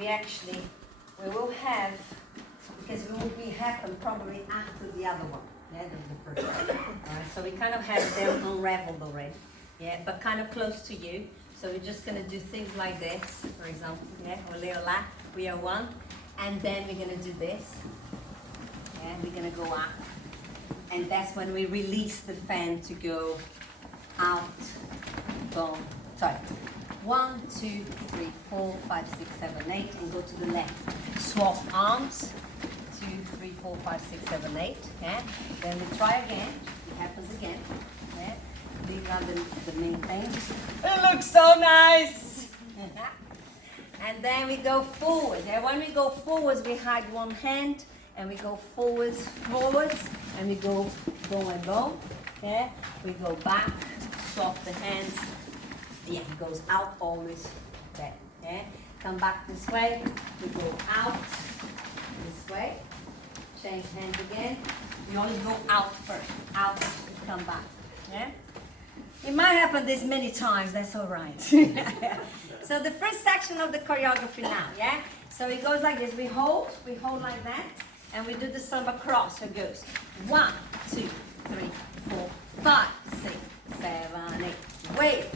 we will have, because it will be happen probably after the other one. Yeah, the first one. Alright, so we kind of have them unraveled already. Yeah, but kind of close to you. So we're just gonna do things like this, for example. Yeah, Ole Ola, we are one. And then we're gonna do this. Yeah, we're gonna go up. And that's when we release the fan to go out, go, sorry. 1, 2, 3, 4, 5, 6, 7, 8, and go to the left. Swap arms. 2, 3, 4, 5, 6, 7, 8. Yeah. Then we try again. It happens again. Yeah. These are the main things. It looks so nice. And then we go forward. And when we go forwards, we hide one hand, and we go forwards, and we go and go. Yeah. We go back, swap the hands. Yeah, it goes out always. Okay. Yeah. Come back this way. We go out this way. Change hands again. We always go out first. Out, come back. Yeah. It might happen this many times. That's all right. So the first section of the choreography now. Yeah. So it goes like this. We hold like that, and we do the samba cross. So it goes 1, 2, 3, 4, 5, 6, 7, 8. Wave.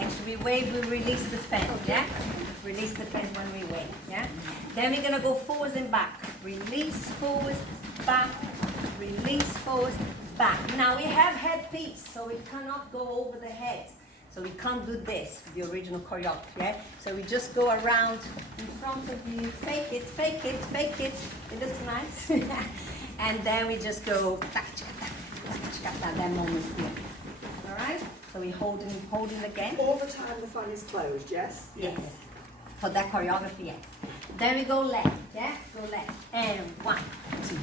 Actually, we wave, we release the fan, yeah? Release the fan when we wave, yeah? Then we're gonna go forwards and back. Release, forwards, back, release, forwards, back. Now we have headpiece, so we cannot go over the head. So we can't do this, the original choreography, yeah? So we just go around in front of you, fake it, fake it, fake it. It looks nice. And then we just go, that moment here. All right? So we holding again. All the time the fan is closed, yes? Yes. For that choreography, yes. Then we go left, yeah? Go left. And 1, 2, 3.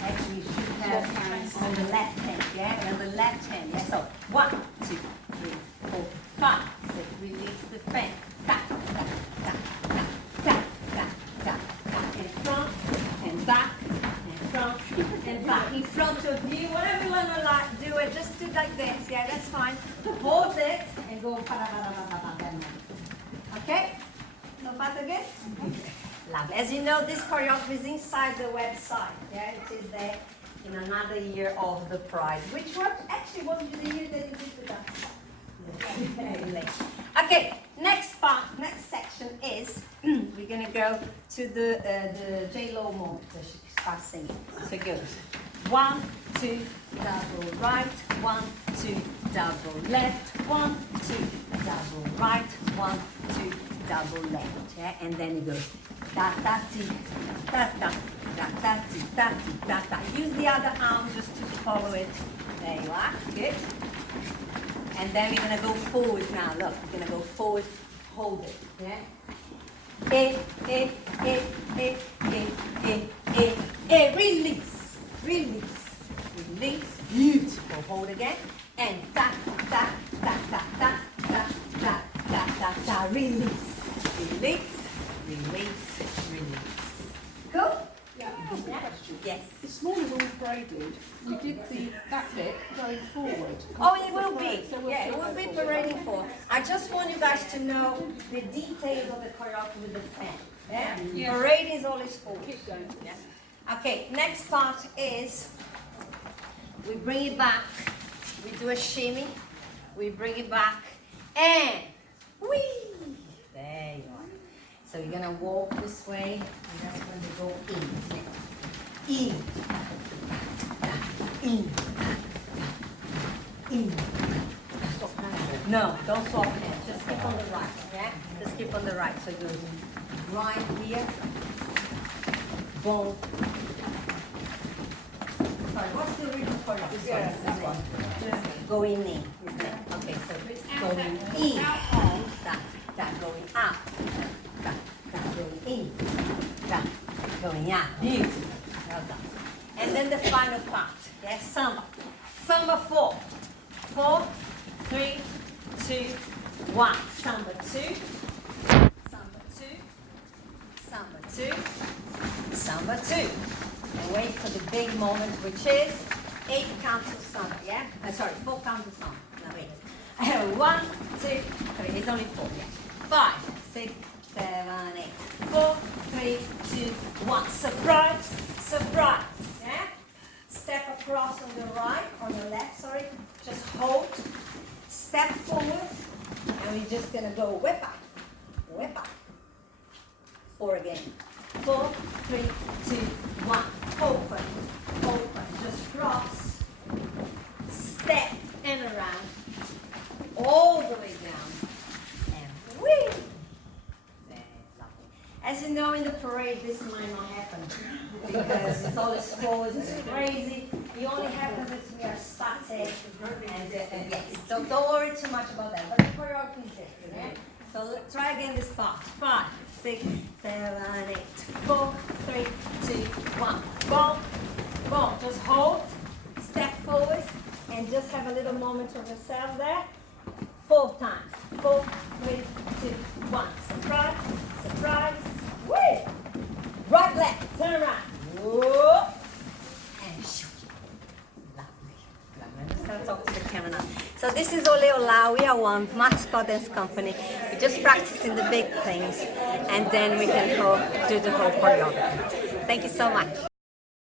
Actually, you should have on the left hand, yeah? And on the left hand, yeah? So 1, 2, 3, 4, 5, 6. Release the fan. Tap, tap, tap, tap, tap, tap, tap, tap. In front and back. Front and back, in front of you, whatever you want to like, do it, just do like this, yeah, that's fine. Hold it and go, okay? So far so good? Lovely. As you know, this choreography is inside the website, yeah, it is there in another year of the Pride, which was actually wasn't the year that it did with us. Okay, next part, next section is, we're going to go to the J-Lo moment. Start singing. So it goes 1, 2, double right, 1, 2, double left, 1, 2, double right, 1, 2, double left. Yeah, and then it goes da da ti, da da da da ti, da ti, da da. Use the other arm just to follow it. There you are. Good. And then we're gonna go forward now. Look, we're gonna go forward. Hold it. Yeah. Release, release, release. Beautiful. Hold again. And da da da da da da da da da da. Release, release, release, release. Cool? Yeah, I have a question. Yes. This morning when we paraded, we did that bit going forward. Oh, it will be. Yeah, it will be parading forward. I just want you guys to know the details of the choreography with the fan. Yeah? Yeah. Parade is always forward. Keep going. Yeah. Okay, next part is we bring it back. We do a shimmy. We bring it back. And whee! There you are. So you're going to walk this way. And that's when they go in. In. In. Stop hands. No, don't swap hands. Just keep on the right, yeah? Just keep on the right. So it goes right here. Boom. Sorry, what's the original choreography? This one. Going in, isn't it? Okay, so going in. That going up. That going in. That going out. Beautiful. Well done. And then the final part. Yeah, samba. Samba 4. 4, 3, 2, 1. Samba 2. Samba 2. Samba 2. Samba 2. And wait for the big moment, which is 8 counts of samba, yeah? Sorry, 4 counts of samba. No, wait. 1, 2, 3. It's only 4, yeah. 5, 6, 7, go whip up, whip up. 4 again. 4, 3, 2, 1. Open, open. Just cross, step and around, all the way down, and whee! As you know, in the parade, this might not happen because it's always forward, it's crazy. It only happens if we are static. And yes, so don't worry too much about that. But the choreography is there, okay? So let's try again this part. 5, 6, 7, 8. 4, 3, 2, 1. Go, go. Just hold, step forward, and just have a little moment of yourself there. 4 times. 4, 3, 2, 1. Surprise, surprise. Whee! Right leg, turn around. Whoa! And shoot. Lovely. I'm just going to talk to the camera now. So this is Ole Ola. We are one Marta dance company. We just practicing the big things, and then we can do the whole choreography. Thank you so much.